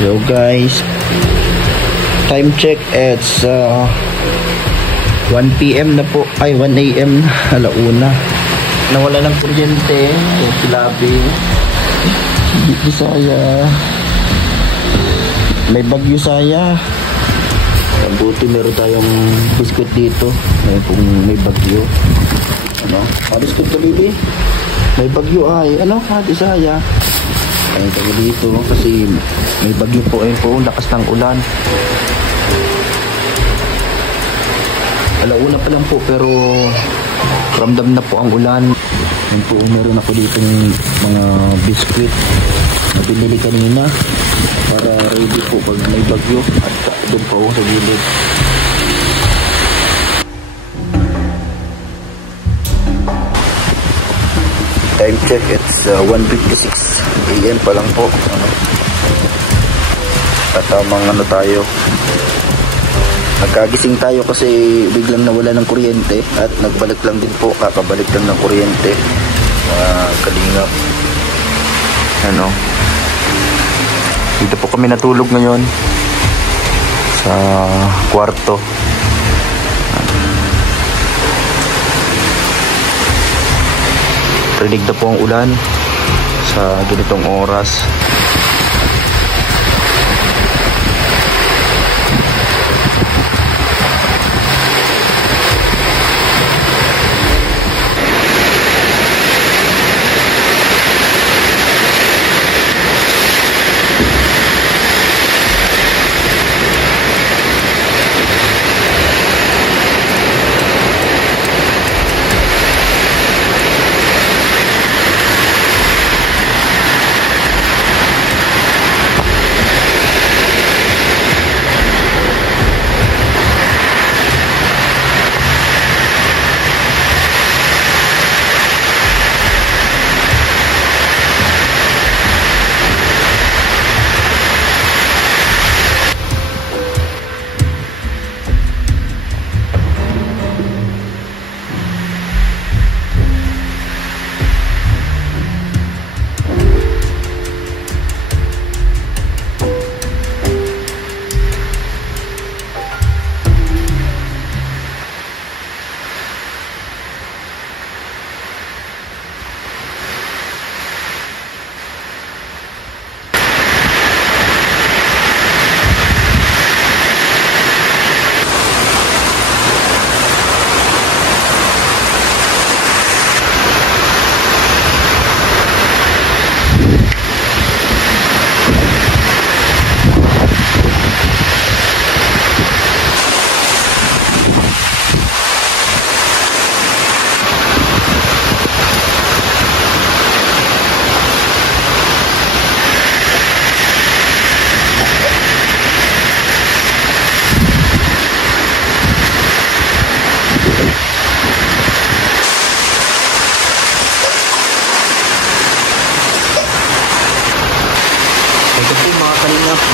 Hello guys, time check, it's 1 PM na po, ay 1 AM na, alauna. Nawala ng kuryente, Kilabi, Bisaya, may bagyo saya. Buti meron tayong biskuit dito, kung may bagyo. Ano? Biskuit ka, baby? May bagyo ay, ano? Bisaya. Ay, tayo dito kasi may bagyo po, ayun po, lakas ng ulan. Alauna pa lang po pero ramdam na po ang ulan. Ayun po, meron ako dito mga biskuit na binili kanina para ready po pag may bagyo, at doon pa ako sa gilid. Time check, it's 1:56 AM pa lang po. At tamang tayo, nagkagising tayo kasi biglang nawala ng kuryente at nagbalik lang din po, kakabalik lang ng kuryente. Kalingap, dito po kami natulog ngayon sa kwarto. Rinig na po ang ulan sa ganitong oras.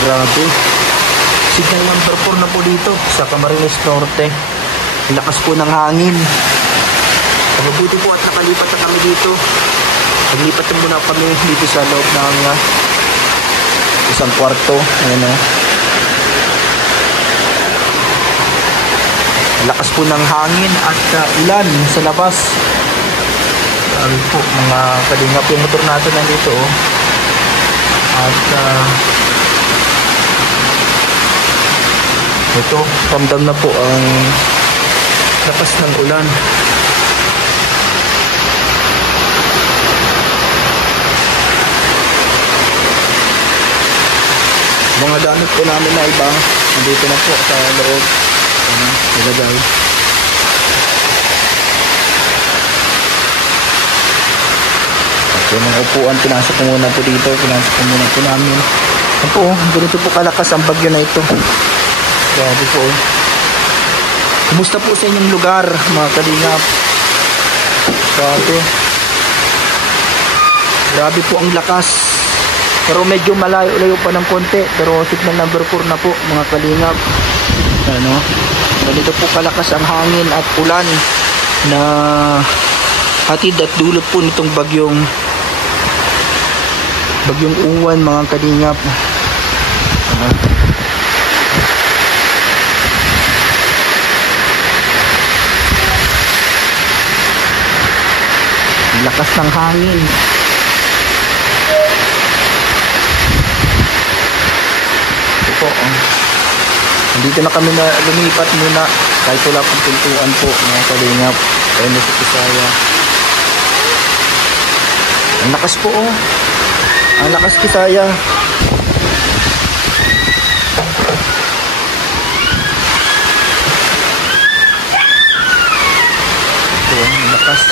Grabe, signal number 4 na po dito sa Camarines Norte. Lakas po ng hangin. Mabuti po at nakalipat na kami dito. Naglipat na muna kami dito sa loob ng isang kwarto. Ayan, lakas po ng hangin at ulan sa labas. Grabe po mga kalingap, yung motor natin nandito at ito, ramdam na po ang lakas ng ulan. Mga damit po namin na iba nandito na po sa loob. Nilagay. At yung mga upuan, pinasok ko muna po dito. Pinasok ko muna po namin. Ito po, ganito po kalakas ang bagyo na ito. Grabe po. Kumusta po sa inyong lugar, mga kalingap? Grabe. Grabe po ang lakas. Pero medyo malayo-layo pa ng konti. Pero signal number 4 na po, mga kalingap. Ganito po kalakas ang hangin at ulan na hatid at dulot po nitong bagyong Uwan, mga kalingap. ng hangin. Ito po, nandito na kami na lumipat muna kahit wala pang pintuan po mga kalingap. Ayun na si Kisaya. Ang lakas po ang lakas Kisaya. Ito ang lakas.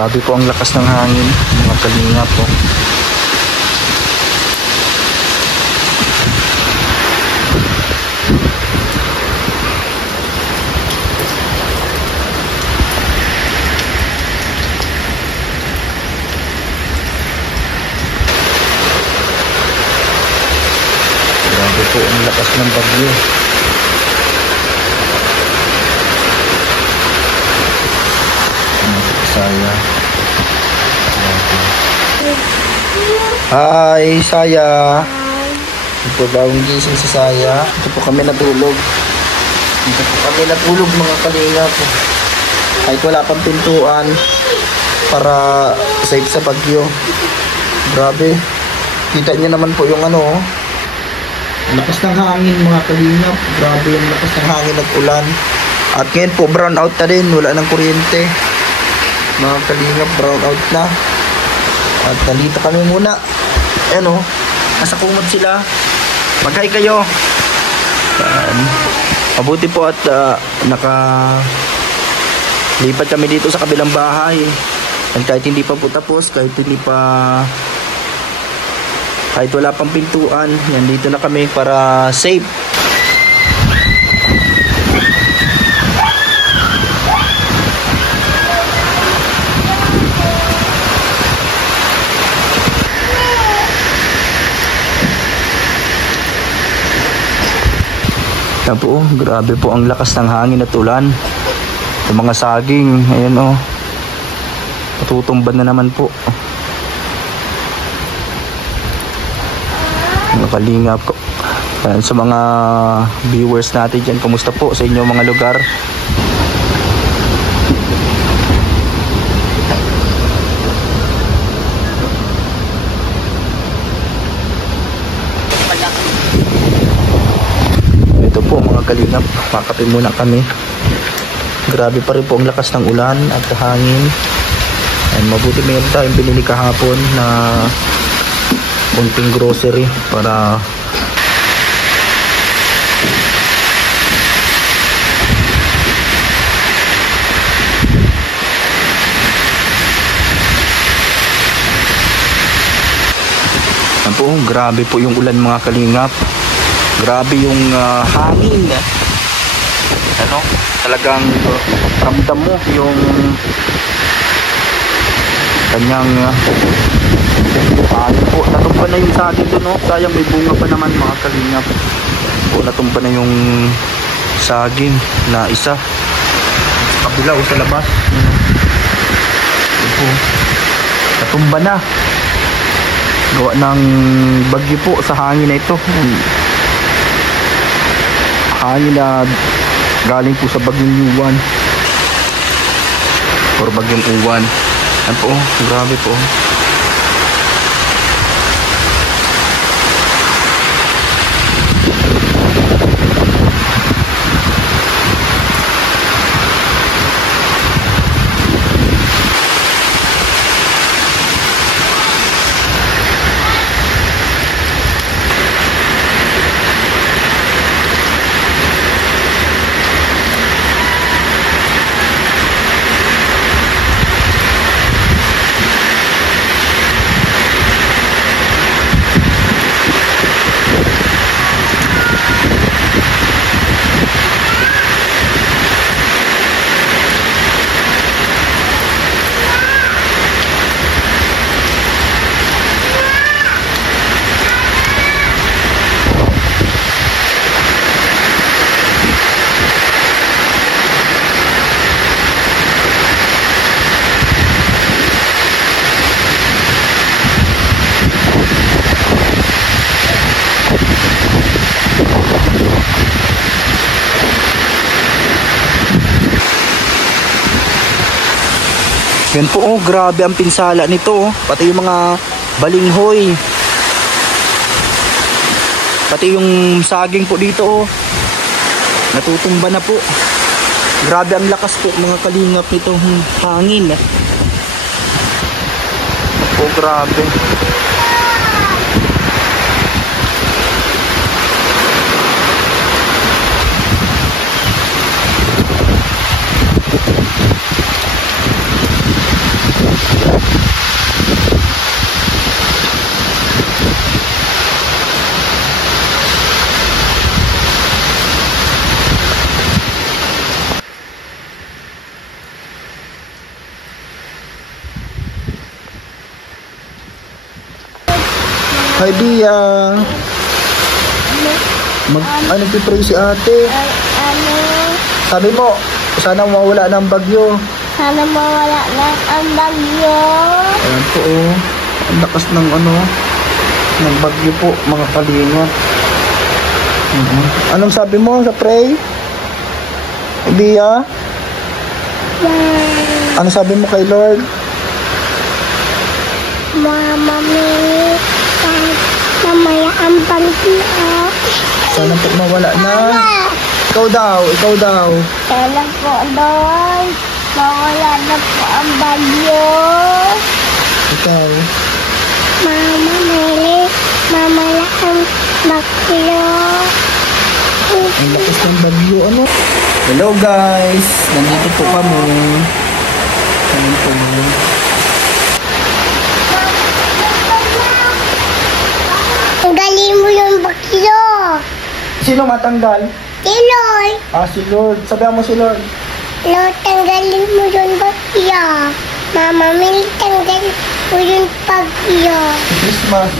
Grabe po ang lakas ng hangin mga kalingap po. Grabe po ang lakas ng bagyo. Saya. Hi, Saya. Ito bagong gising si Saya. Ito po kami natulog. Mga kalingap. Kahit wala pang pintuan para safe sa bagyo. Grabe. Kita niyo naman po yung lakas ng hangin mga kalingap. Grabe yung lakas ng hangin at ulan. At ngayon po brown out na din. Wala ng kuryente. Mga kalingap, brown out na. At nandito kami muna. Ayan nasa kumot sila. Mag-hi kayo. Mabuti po at lipat kami dito sa kabilang bahay. And kahit hindi pa po tapos, kahit wala pang pintuan, yan dito na kami para safe. Yan po, grabe po ang lakas ng hangin at ulan. Yung mga saging, ayan matutumban na naman po. Mga kalingap ko. Sa mga viewers natin dyan, kumusta po sa inyo mga lugar? Kalingap, makapin muna kami. Grabe pa rin po ang lakas ng ulan at hangin. And mabuti mayroon tayong binili kahapon na kunting grocery para grabe po yung ulan mga kalingap. Grabe yung hangin. Talagang ramdam mo yung kanyang po. Natumpa na yung saging doon, sayang may bunga pa naman mga kalingap. Natumpa na yung saging na isa kabila sa labas. Natumba na gawa ng bagyo po sa hangin na ito. Hangin na galing po sa bagyong Uwan or bagyong Uwan. Yan po, grabe po. Yan po oh, grabe ang pinsala nito oh. Pati yung mga balinghoy. Pati yung saging po dito oh. Natutumba na po. Grabe ang lakas po mga kalingap nitong hangin. Oh, grabe. Hi, Bia. Nagpipray si ate. Sabi mo, sana mawala ng bagyo. Sana mawala ng ang bagyo. Ayan po, oh. Ang lakas ng ng bagyo po, mga kalingap. Anong sabi mo sa pray? Bia? Ano sabi mo kay Lord? Mama, mamaya ang bagyo. Sana po mawala na. Ikaw daw. Sana po doon. Mawala na po ang bagyo. Ikaw. Mama, mamaya ang bagyo. Ang lakas ng bagyo, ano? Hello guys, nandito po kami. Ayan po. Tanggalin mo yung bagyo. Sino matanggal? Si Lord. Si Lord. Sabihan mo si Lord. Lord, tanggalin mo yung bagyo. Mama, may tanggal mo yung bagyo. Christmas.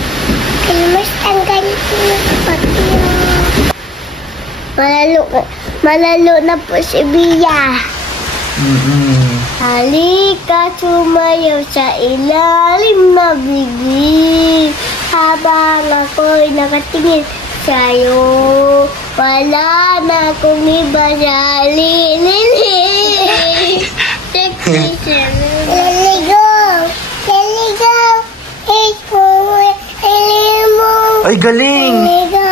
Tanggalin mo yung bagyo. Malalo na po si Bia. Halika, sumayaw sa ilalim na bigig. Habang ako'y nakatingin sa'yo, wala na akong iba sa lililig. Liligo! Ay, galing! Liligo!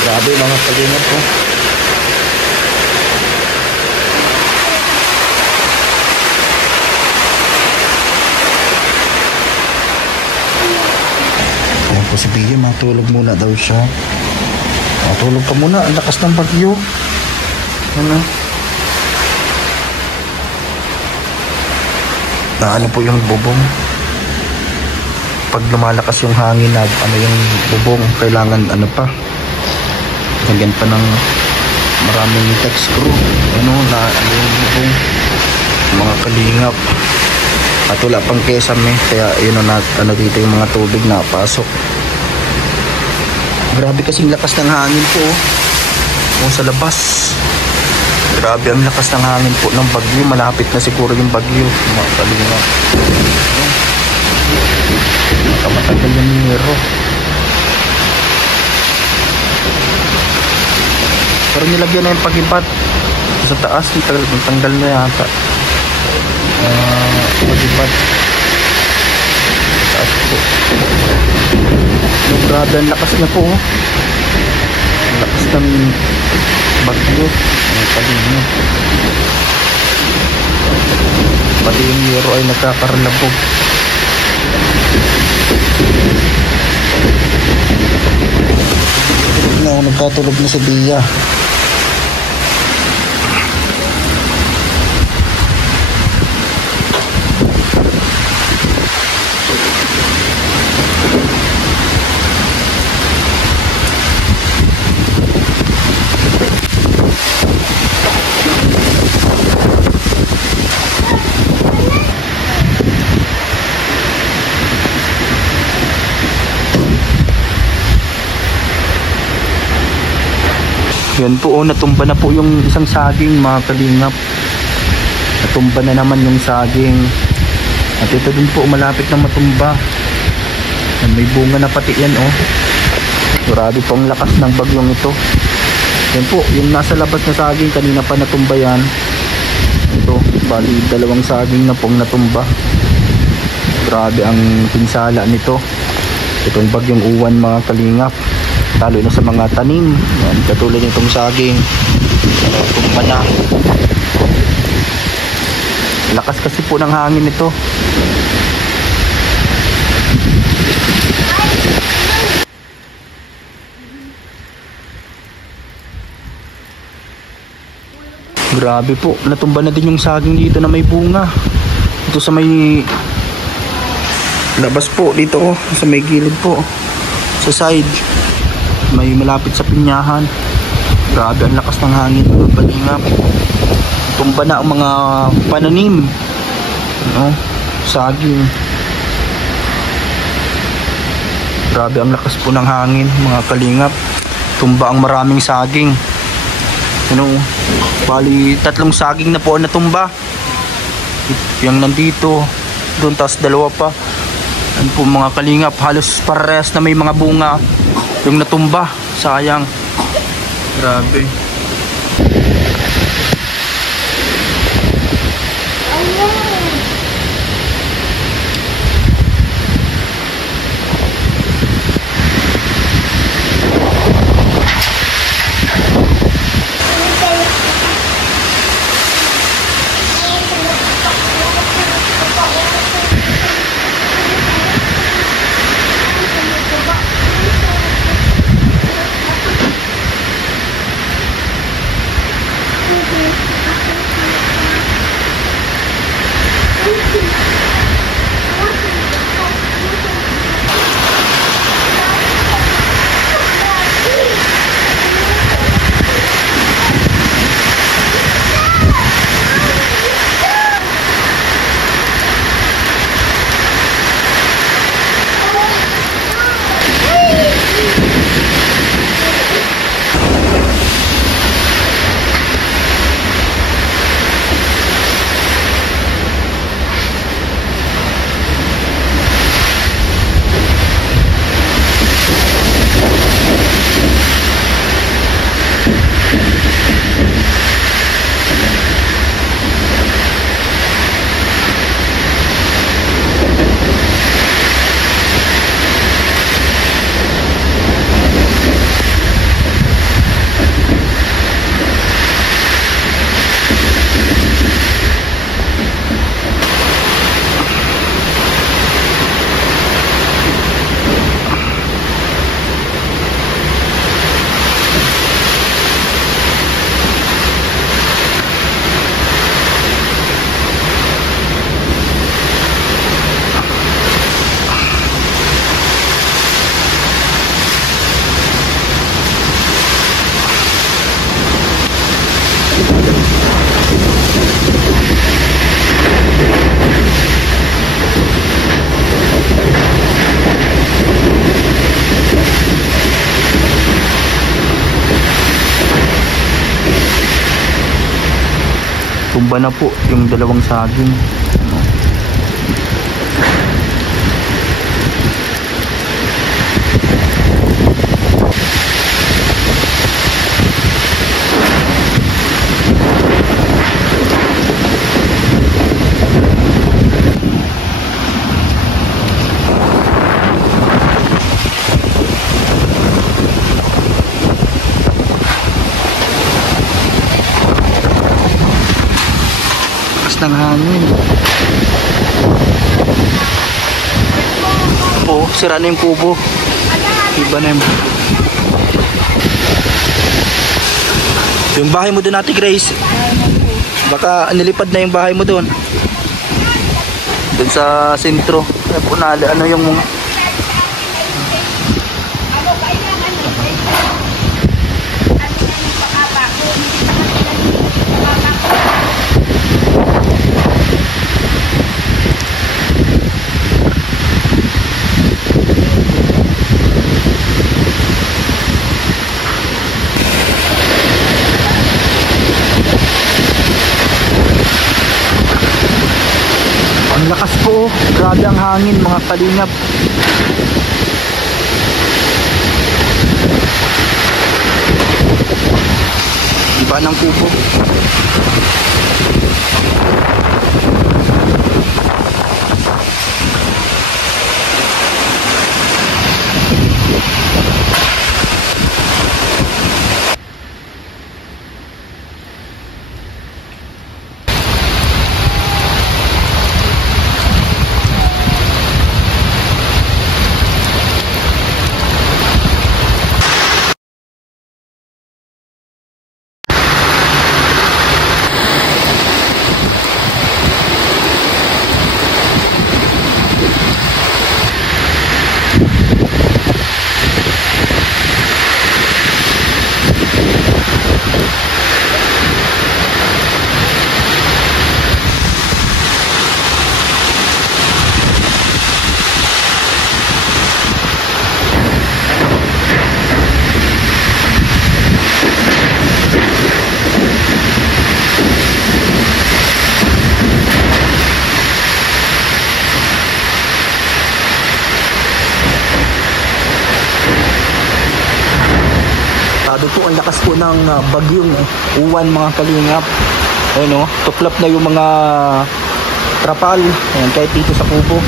Grabe mga kalingap po. Ayan po si Bia, matulog muna daw siya. Matulog ka muna, ang lakas ng bagyo. Ano? Ano po yung bubong? Pag lumalakas yung hangin na yung bubong, kailangan pa? Lagyan pa ng maraming tech screw yung bubong, mga kalingap, at wala pang kesame, kaya yun dito yung mga tubig na pasok. Grabe kasing lakas ng hangin po kung sa labas. Grabe ang lakas ng hangin po ng bagyo. Malapit na siguro yung bagyo, mga kalingap. Matagal yung nero. Pero nilagyan na yung pag-ibat sa taas, tanggal na yata. Pag-ibat taas po. Grabe ang lakas niya po. Ang lakas ng bagyo. Ang kalingap. Pati yung nero ay nagkakaralabog. Nagkatulog na si Bia. Yan po, oh, natumba na po yung isang saging, mga kalingap. Natumba na naman yung saging. At ito din po, malapit na matumba. Yan, may bunga na pati yan, oh. Grabe po ang lakas ng bagyong ito. Yan po, yung nasa labas na saging, kanina pa natumba yan. Ito, bali dalawang saging na pong natumba. Grabe ang pinsala nito. Itong bagyong uwan, mga kalingap. Lalo na sa mga tanim. Yan, katulad nitong saging. Tumba na. Lakas kasi po ng hangin nito. Grabe po, natumba na din yung saging dito na may bunga. Ito sa may labas po dito, oh, sa may gilid po, sa side, may malapit sa pinyahan. Grabe ang lakas ng hangin, mga kalingap. Tumba na ang mga pananim, no? Saging. Grabe ang lakas po ng hangin, mga kalingap. Tumba ang maraming saging. Ano, bali 3 saging na po ang natumba. Yung nandito, doon, tapos 2 pa. Ano po, mga kalingap, halos parehas na may mga bunga yung natumba. Sayang. Grabe. Tumba na po yung 2 saging. Ng hangin. Po, sira na yung kubo. Iba na yung bahay mo doon, Ate Grace. Baka nilipad na yung bahay mo doon. Doon sa sentro. Kaya po na ano yung mga oh. Grabe ang hangin mga kalingap. Iba ng kubo. Po ang lakas po ng bagyong uwan mga kalingap. Ayun, tuklap na yung mga trapal. Ayan, kahit dito sa kubo.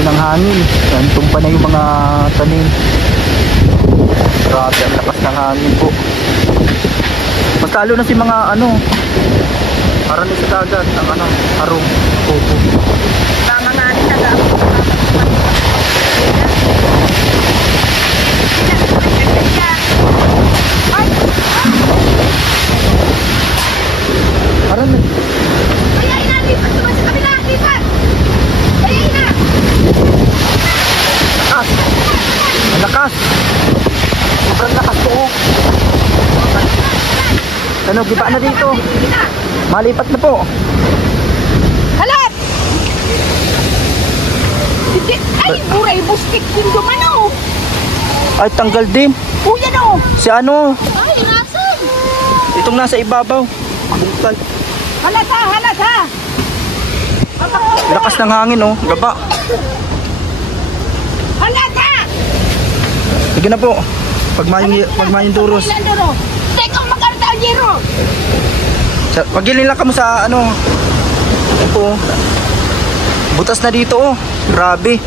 Ng hangin. Yan, tumpa na yung mga tanim. Grabe ang lakas ng hangin po. Mas lalo na si mga parang sa dagat ang harong kubo. Tama nga rin sa Parang ayayin natin! Pagtuman sa kabila! Lipat! Ayayin na! Lakas! Ang lakas! Sobrang lakas po. Ano, giba na dito. Malipat na po. Halat! Ay, buray bustik din dumano. Ay, tanggal din. Yan o. Si ano? Ay, nasan? Itong nasa ibabaw. Bungkal. Halat ha, halat ha. Lakas ng hangin, gaba. Halat ha. Sige na po. Pagmayong duros. Teka, magkarta ang giro. Pagilin lang kamo sa Ito. Butas na dito, Grabe.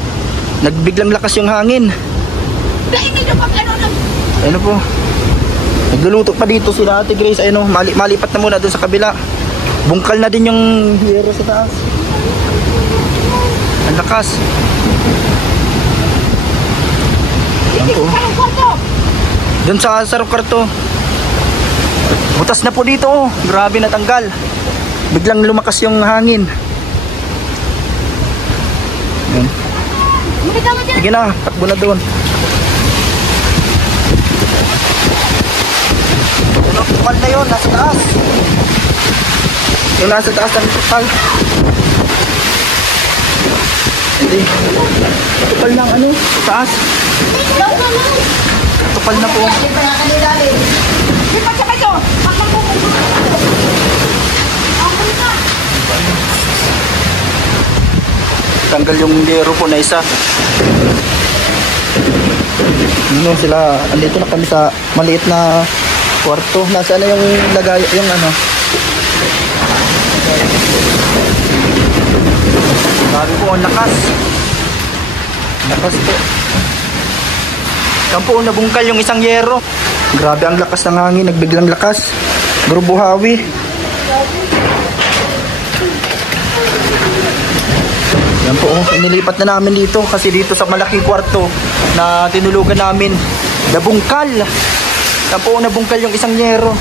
Nagbiglang lakas yung hangin. Dahil nyo pag Ayun po. Nagluluto pa dito sila Ate Grace. Ayun, malipat na muna doon sa kabila. Bungkal na din yung hiyero sa taas. Ang lakas. Doon sa sarong-karto. Butas na po dito, Grabe, natanggal. Biglang lumakas yung hangin. Ayan. Sige na, takbo na doon. Tukal na yun, nasa taas. Yung nasa taas ng tukal. Hindi. Tukal ng taas. Tukal na po. Lipat sa kayo. Tanggal yung gero po na isa. Sila, andito na kami sa maliit na kwarto. Nasa yung lagay, yung Grabe po, ang lakas. Lakas po. Yan po, nabungkal yung isang yero. Grabe ang lakas ng hangin, nagbiglang lakas. Grubuhawi. Yan po, inilipat na namin dito kasi dito sa malaking kwarto na tinulugan namin, nabungkal. Yan po, nabungkal yung isang yero.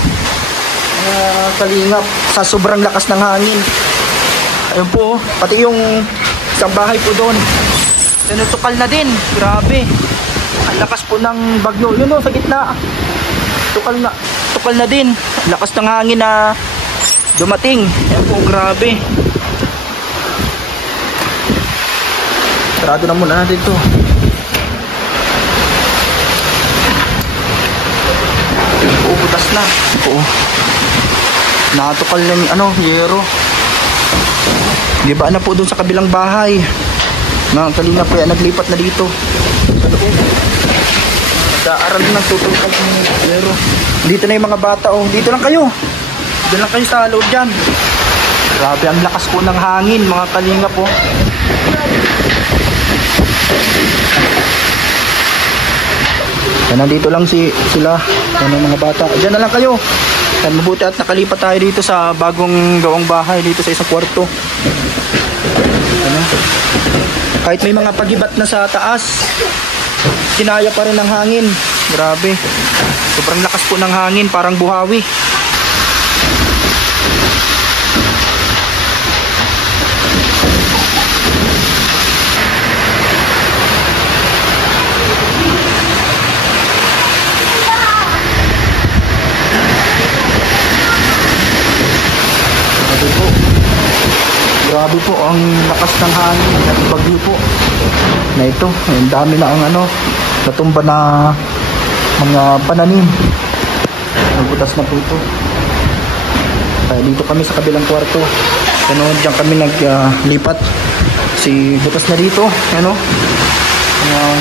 Kalingap sa sobrang lakas ng hangin. Ayun po, pati yung isang bahay po doon, tinutukal na din. Grabe. Ang lakas po ng bagyo. Yun sa gitna. Tukal na din. lakas ng hangin na dumating. Ayan po, grabe. Sarado na muna natin ito. Butas na. Oo. Natukal na yung yero. Giba na po dun sa kabilang bahay. Kanina po yan, naglipat na dito. Sa loob. Nag-aaral na, tutulkan ng yero. Dito na yung mga bata, oh. Dito lang kayo. Dito lang kayo sa loob dyan. Grabe, ang lakas po ng hangin, mga kalinga po. Nandito lang sila. Mga bata. Diyan na lang kayo. Mabuti at nakalipat tayo dito sa bagong gawang bahay dito sa isang kwarto. Kahit may mga pagibat na sa taas, kinaya pa rin ng hangin. Grabe. Sobrang lakas po ng hangin, parang buhawi. Grabe po ang lakas ng hangin at bagyo po na ito. Ang dami na ang natumba na mga pananim. Nagbutas na po ito. Kaya dito kami sa kabilang kwarto. Diyan kami naglipat. Butas na dito.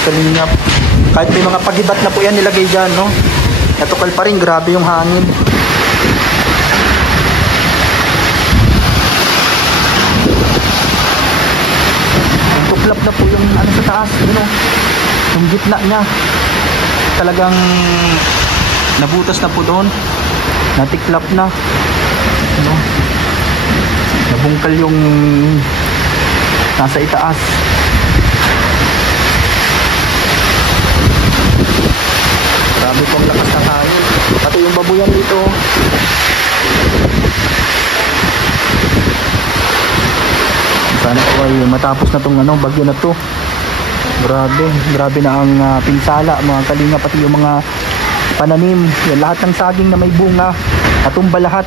Kalingap. Kahit may mga pagibat na po yan nilagay dyan. Natukal pa rin. Grabe yung hangin. Tuklap na po yung sa taas, yung gitna niya talagang nabutas na po doon, natiklap na, nabungkal yung nasa itaas. Grabe pong lakas ng hangin, pati yung babuyan dito. Sana po ay matapos na tong bagyo na to. Grabe na ang pinsala, mga kalinga, pati yung mga pananim. Yan, lahat ng saging na may bunga, natumba lahat.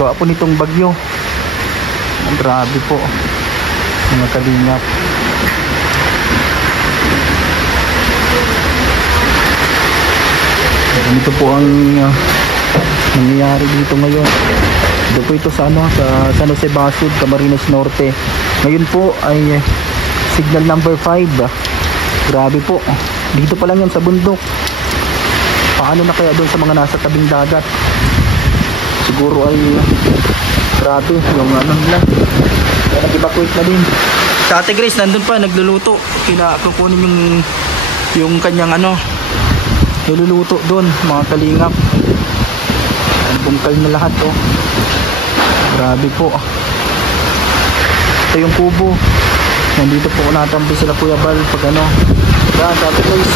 Gawa po nitong bagyo. Grabe po, mga kalinga. Ganito po ang nangyayari dito ngayon. Ito po ito sa San Jose Basud, Camarines Norte. Ngayon po ay signal number 5. Grabe po. Dito pa lang yan sa bundok. Paano na kaya doon sa mga nasa tabing dagat? Siguro ay grabe yung nila. Nag-evacuate na din. Sa Ate Grace nandun pa, nagluluto. Kukunin yung kanyang niluluto doon, mga kalingap. Bungkal na lahat, oh. Grabe po. Ito yung kubo. Nandito po natampi sila Kuya Bal pag sabi guys,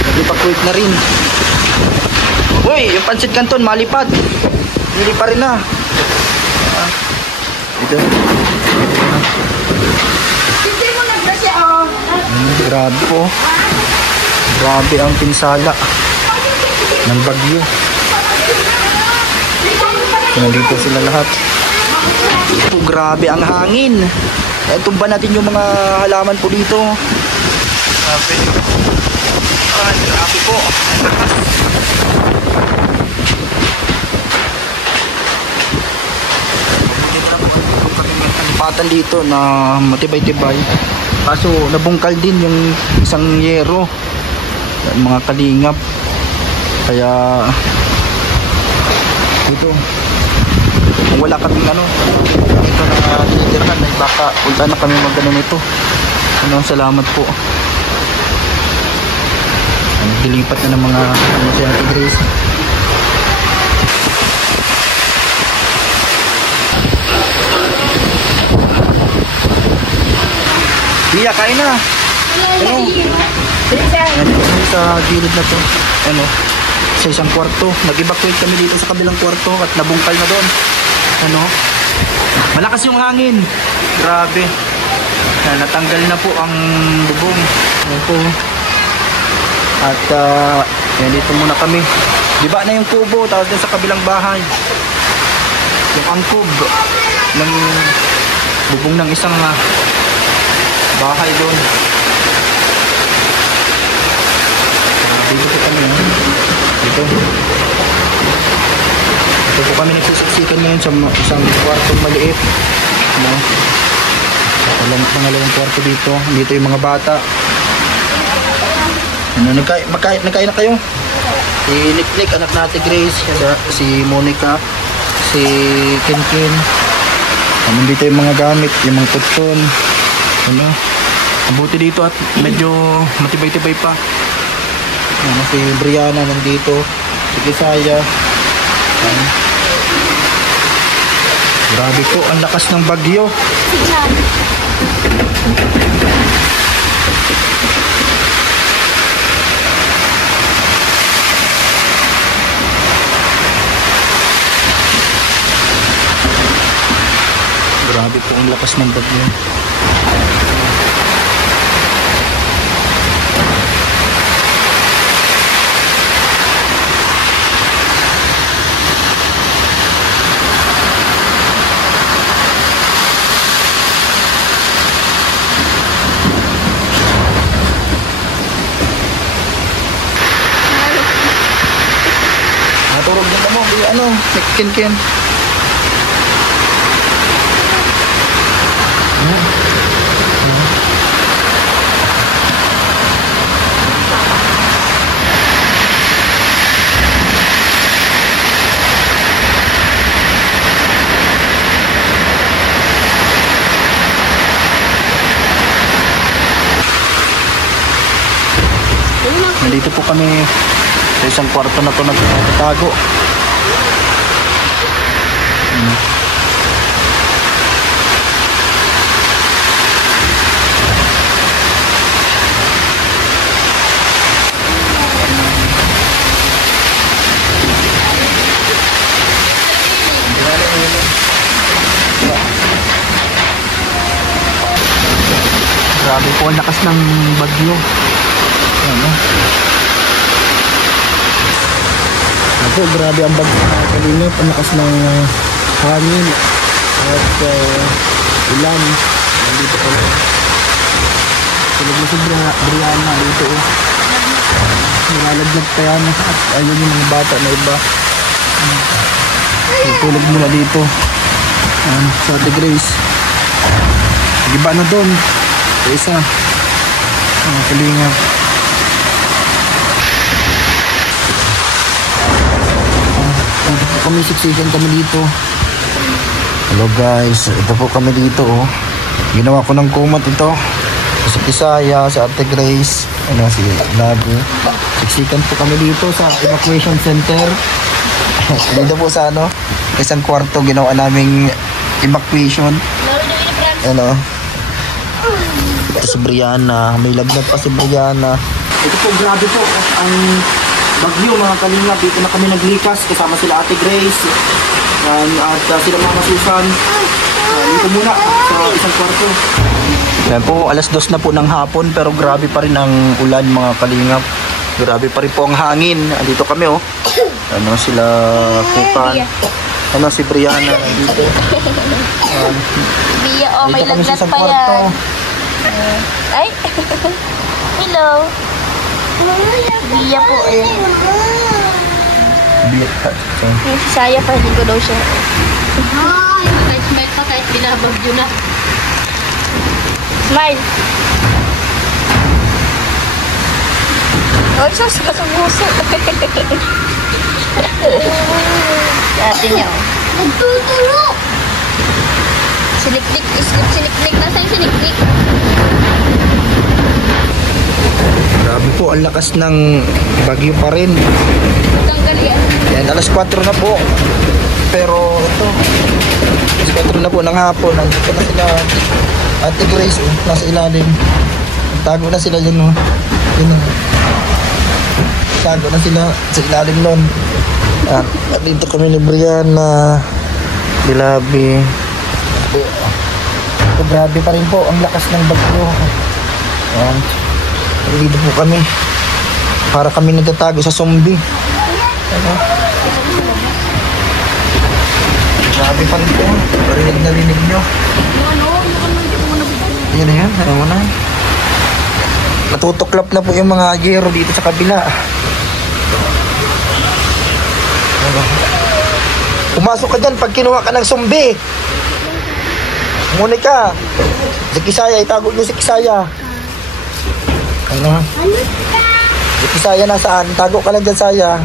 nag-evacuate na rin. Uy, yung Pancit Canton malipad. Hindi pa rin na. Ito. Grabe po. Grabe ang pinsala ng bagyo. Nandito sila lahat. Grabe ang hangin. Tumba natin yung mga halaman po dito. Grabe. Grabe po. Alipatan dito na matibay-tibay. Kaso nabungkal din yung isang yero. Mga kalingap. Kaya dito kung wala kaming dito na tinitirhan ay baka punta na kami nito. Salamat po. Dilipat na ng mga si Ate Grace. Bia, kain na. Sa gilid na to, sa isang kwarto. Nag-evacuate kami dito sa kabilang kwarto at nabungkal na doon. Malakas yung hangin. Grabe. Natanggal na po ang bubong. At dito muna kami. Diba na yung kubo, tapos din sa kabilang bahay. Yung angkob ng bubong ng isang bahay doon. Dito po kami, dito. Dito po kami nagsisiksikan ngayon sa isang kwartong maliit. No? Pangalawang kwarto dito. Dito yung mga bata. Ano, nagkain na kayo? Si Niknik, anak natin Grace, si Monica, si Kinkin. Nandito yung mga gamit, yung mga tuton. Ano? Mabuti dito at medyo matibay-tibay pa. Ano, si Brianna nandito, si Kisaya. Grabe po, ang lakas ng bagyo. Grabe po ang lakas ng bagyo. Naturog din mo, ano, Kinkin. Nandito po kami sa isang kwarto na to nagtatago. Grabe po ang lakas ng bagyo. Ano? Ako, grabe ang bagyo na kalimit. Ang lakas ng hangin at ulan. Nandito pa rin. Tulog na si Brianna dito. Nalaglag pa yan. At ayun yung mga bata na iba. Tulog muna dito. Sa Ate Grace. Iba na doon. Isa. Kalinga. Kami siksikan kami dito. Hello guys, ito po kami dito. Ginawa ko ng kumot ito. Si Kisaya, si Ate Grace, ano, si Lago. Siksikan po kami dito sa evacuation center. Dito po sa ano, isang kwarto ginawa naming evacuation. Ano? Ito si Brianna, may lagnat pa si Brianna. Ito po, grabe po ang bagyo mga kalinga. Dito na kami naglikas kasama sila Ate Grace at sila Mama Susan. Dito muna sa isang kwarto. Yan po, alas 2 na po ng hapon pero grabe pa rin ang ulan mga kalingap. Grabe pa rin po ang hangin. Dito kami oh. Ano sila Kukan. Ano si Brianna dito. Bia, oh, may lagnat pa yan. Ay! Hello! Bia po eh. Bia ka. Yung si Saya pa, hindi ko daw siya. Ay, smile pa kahit binabagyo na. Smile! Oh, sus, kasumuso. Dati niya oh. Nagtuturo! Siniknik, siniknik. Nasaan yung siniknik? Grabe po, ang lakas ng bagyo pa rin. Tanggal yan. Yan, alas 4 na po. Pero ito, alas 4 na po ng hapon. Nandito na sila Ate Grace, nasa ilalim. Tago na sila yun, oh. Yun, oh. Tago na sila sa ilalim nun. At dito kami ni Brianna, Dilabi. So, grabe pa rin po ang lakas ng bagyo. Ayan. Dito po kami. Para kami nagtatago sa zombie. Ano? Grabe pa rin po. Narinig nyo. Yan na yan. Ano mo na. Natutuklap na po yung mga gyero dito sa kabila. Ano? Pumasok ka dyan pag kinuha ka ng zombie. Monica, si Kisaya, itago nyo si Kisaya. Ano? Si Kisaya nasaan? Tago ka lang dyan, Saya.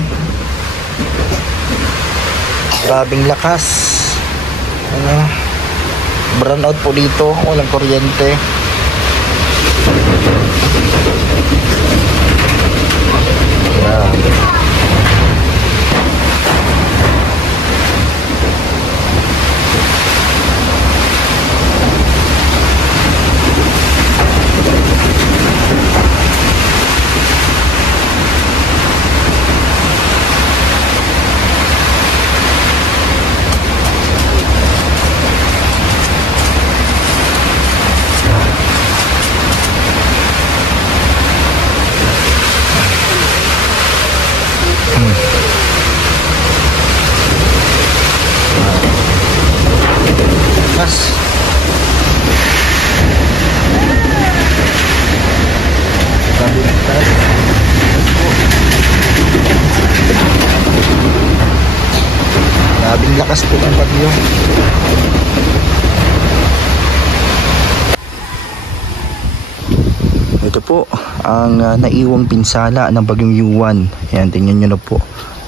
Grabing lakas. Ano? Brown out po dito. Walang kuryente. Grabe. Grabing lakas po ng bagyo. Ito po ang naiwang pinsala ng bagyong Yuan. Ayan, tingnan nyo na po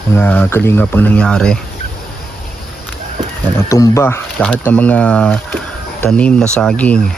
mga kalingap ang nangyari. Ayan, ang tumba lahat ng mga tanim na saging.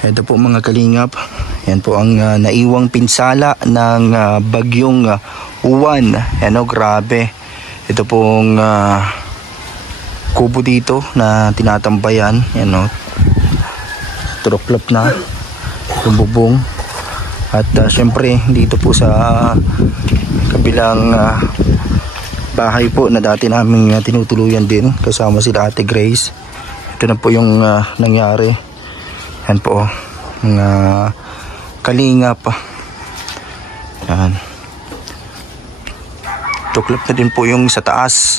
Ito po mga kalingap, yan po ang naiwang pinsala ng bagyong Uwan. Ano, grabe. Ito pong kubo dito na tinatambayan. Yan o, turuklap na yung bubong. At syempre dito po sa kabilang bahay po na dati namin tinutuluyan din kasama sila Ate Grace. Ito na po yung nangyari. Yan po, mga kalingap. Yan. Tuklap na din po yung sa taas.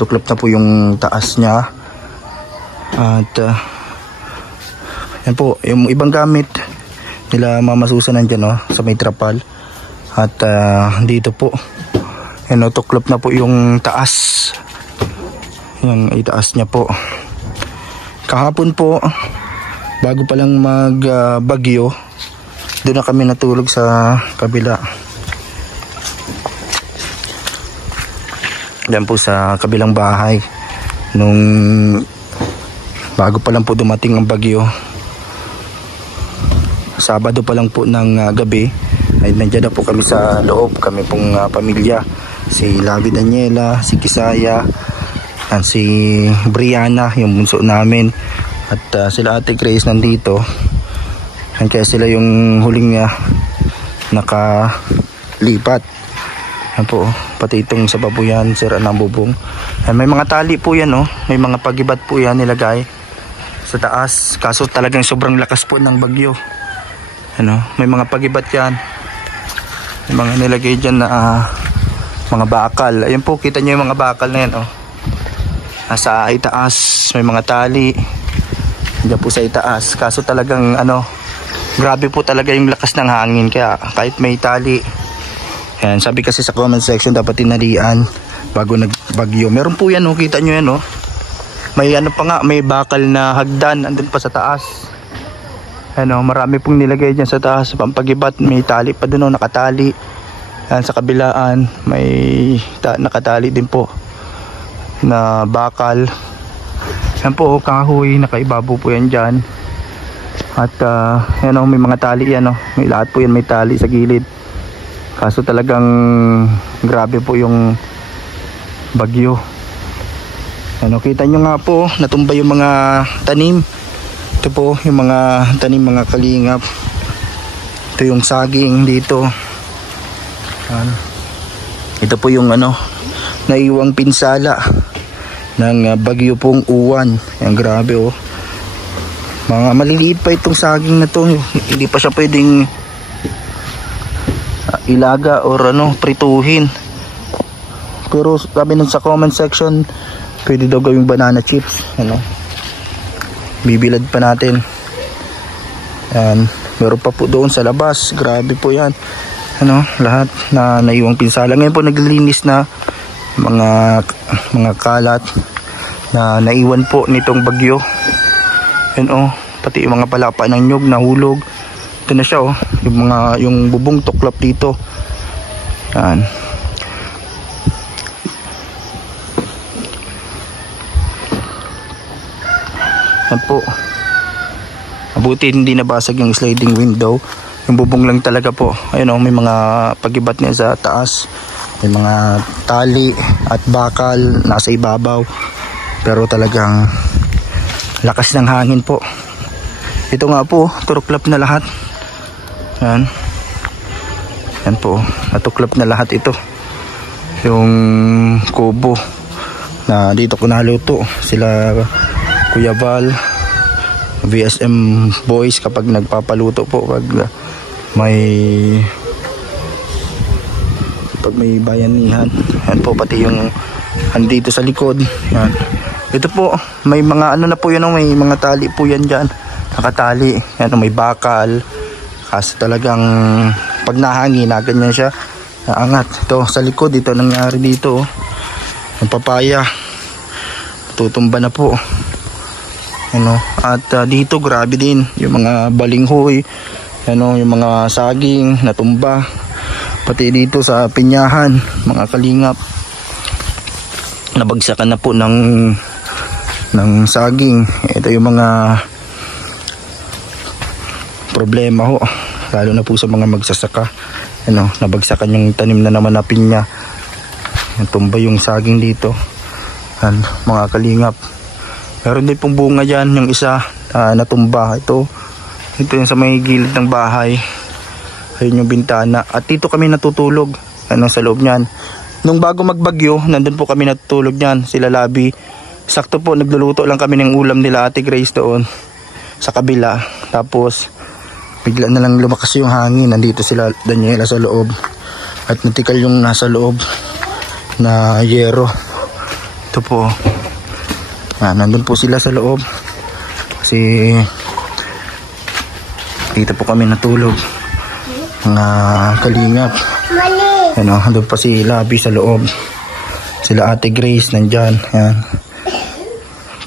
Tuklap na po yung taas niya. At yan po, yung ibang gamit nila Mama Susan nandyan sa may trapal. At dito po, yan, tuklap na po yung taas. Yung itaas niya po. Kahapon po, bago pa lang magbagyo, doon na kami natulog sa kabila. Diyan po sa kabilang bahay. Nung bago pa lang po dumating ang bagyo, Sabado pa lang po ng gabi, ay nandiyan na po kami sa loob. Kami pong pamilya. Si Lavi Daniela, si Kisaya, at si Brianna, yung bunso namin. At sila Ate Grace nandito. Kaya sila yung huling nakalipat. Yan po, pati itong sa babuyan, sira ng bubong. May mga tali po yan, may mga pagibat po yan nilagay sa taas. Kaso talagang sobrang lakas po ng bagyo. May mga pagibat yan. May mga nilagay dyan na mga bakal. Ayun po, kita nyo yung mga bakal na yan. Nasa itaas, may mga tali. Diyan po sa itaas. Kaso talagang Grabe po talaga yung lakas ng hangin, kaya kahit may tali, yan, sabi kasi sa comment section dapat tinalian bago nagbagyo. Meron po yan, oh, kita nyo yan, oh. May ano pa nga, may bakal na hagdan andun pa sa taas. Ano, marami pong nilagay dyan sa taas pampagibat. May tali pa dun, oh, nakatali. Yan, sa kabilaan may nakatali din po na bakal. Yan po, kahoy, nakaibabo po yan dyan. At yan, may mga tali yan, may lahat po yan, may tali sa gilid. Kaso talagang grabe po yung bagyo. Ano, kita nyo nga po, natumba yung mga tanim. Ito po yung mga tanim, mga kalingap. Ito yung saging dito. Ito po yung naiwang pinsala ng bagyo pong Uwan. Yan, grabe, oh. Mga maliliit pa itong saging na to. Hindi pa siya pwedeng ilaga or prituhin. Pero sabi nun sa comment section, pwede daw gawing banana chips. Bibilad pa natin. Yan, meron pa po doon sa labas. Grabe po yan. Lahat na naiwang pinsala. Ngayon po naglilinis na mga kalat na naiwan po nitong bagyo. Yan, pati yung mga palapa ng nyug nahulog. Ito na siya, yung bubong tuklap dito. Yan. Yan po. Mabuti hindi nabasag yung sliding window. Yung bubong lang talaga po. Ayun, may mga pagibat niya sa taas. May mga tali at bakal nasa ibabaw. Pero talagang lakas ng hangin po. Ito nga po, turuklap na lahat. Yan. Yan po, natuklap na lahat ito. Yung kubo na dito ko naluto. Sila Kuya Val, VSM boys kapag nagpapaluto po pag may bayanihan. Yan po, pati yung andito sa likod. Yan. Ito po, may mga na po yan, may mga tali po yan dyan. Nakatali. Yan, may bakal. Kasi talagang pag nahangin, ganyan siya. Naangat. Ito, sa likod, ito nangyari dito. Ang papaya. Tutumba na po. At dito, grabe din. Yung mga balinghoy. Yung mga saging, natumba. Pati dito sa pinyahan, mga kalingap. Nabagsakan na po ng saging. Ito yung mga problema ho, lalo na po sa mga magsasaka. Nabagsakan yung tanim na naman na pinya. Tumba yung saging dito. Mga kalingap. Meron din pong bunga dyan, yung isa natumba. Ito yung sa may gilid ng bahay. Ayun yung bintana. At dito kami natutulog sa loob nyan. Nung bago magbagyo, nandun po kami natutulog nyan, sila Labi. Sakto po, nagluluto lang kami ng ulam nila Ate Grace doon sa kabila. Tapos bigla na lang lumakas yung hangin. Nandito sila Daniela sa loob. At natikal yung nasa loob na yero. Ito po. Nandun po sila sa loob. Kasi dito po kami natulog. Mga kalingap. Nandun pa si Labi sa loob. Sila Ate Grace nandyan. Yan.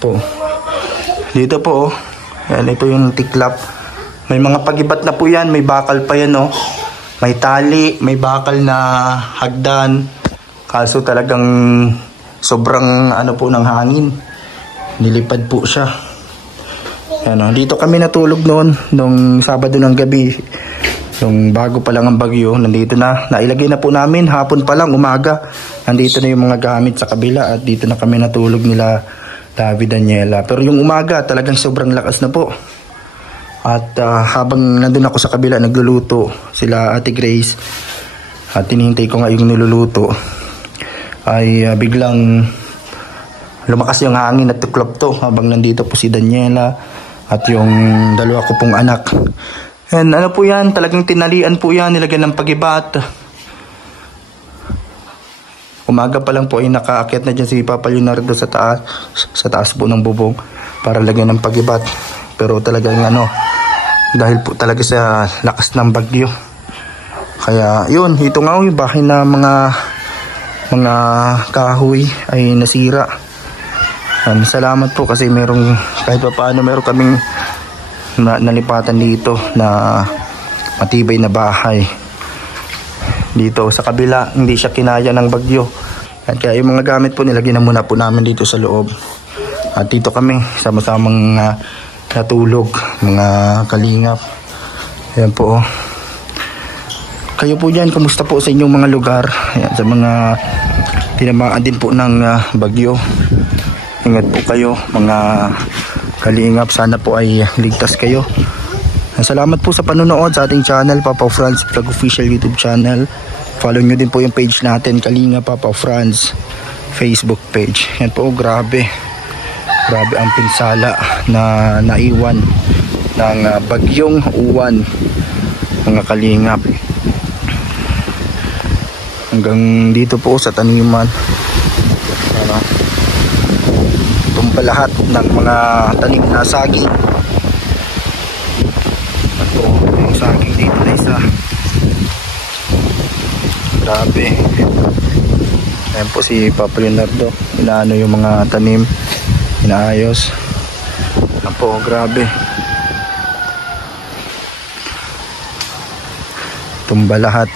Po. Dito po. Yan, ito yung tiklap. May mga pagibat na po yan. May bakal pa yan, May tali, may bakal na hagdan. Kaso talagang sobrang po ng hangin. Nilipad po siya. Yan, dito kami natulog noon nung Sabado ng gabi. Yung bago pa lang ang bagyo, nandito na. Nailagay na po namin, hapon pa lang, umaga. Nandito na yung mga gamit sa kabila at dito na kami natulog nila David, Daniela. Pero yung umaga, talagang sobrang lakas na po. At habang nandun ako sa kabila, nagluluto sila Ate Grace. At tinihintay ko nga yung niluluto. Ay biglang lumakas yung hangin at tuklap to. Habang nandito po si Daniela at yung dalawa ko pong anak. And po yan, talagang tinalian po yan, nilagyan ng pagibat. Umaga pa lang po ay nakaakyat na dyan si Papa Leonardo sa taas po ng bubong para lagyan ng pagibat. Pero talagang dahil po talaga sa lakas ng bagyo. Kaya yun, ito nga yung bahay na mga kahoy ay nasira. Salamat po kasi merong kahit pa paano meron kaming nalipatan dito na matibay na bahay. Dito sa kabila hindi siya kinaya ng bagyo. At kaya yung mga gamit po nilagyan na muna po namin dito sa loob. At dito kami sama-samang natulog, mga kalingap. Ayan po. Kayo po dyan, kamusta po sa inyong mga lugar? Ayan, sa mga tinamaan din po ng bagyo. Ingat po kayo mga kalingap. Sana po ay ligtas kayo. Salamat po sa panonood sa ating channel, Papa Franz Vlog Official YouTube channel. Follow nyo din po yung page natin, Kalingap Papa Franz Facebook page. Yan po, grabe ang pinsala na naiwan ng bagyong Uwan, mga kalingap. Hanggang dito po sa taniman, tumba lahat ng mga tanim na saging. Ito yung saging dito na isa, grabe. Ayan po si Papa Leonardo, inaano yung mga tanim, inaayos. Ayan po, grabe. Tumba lahat.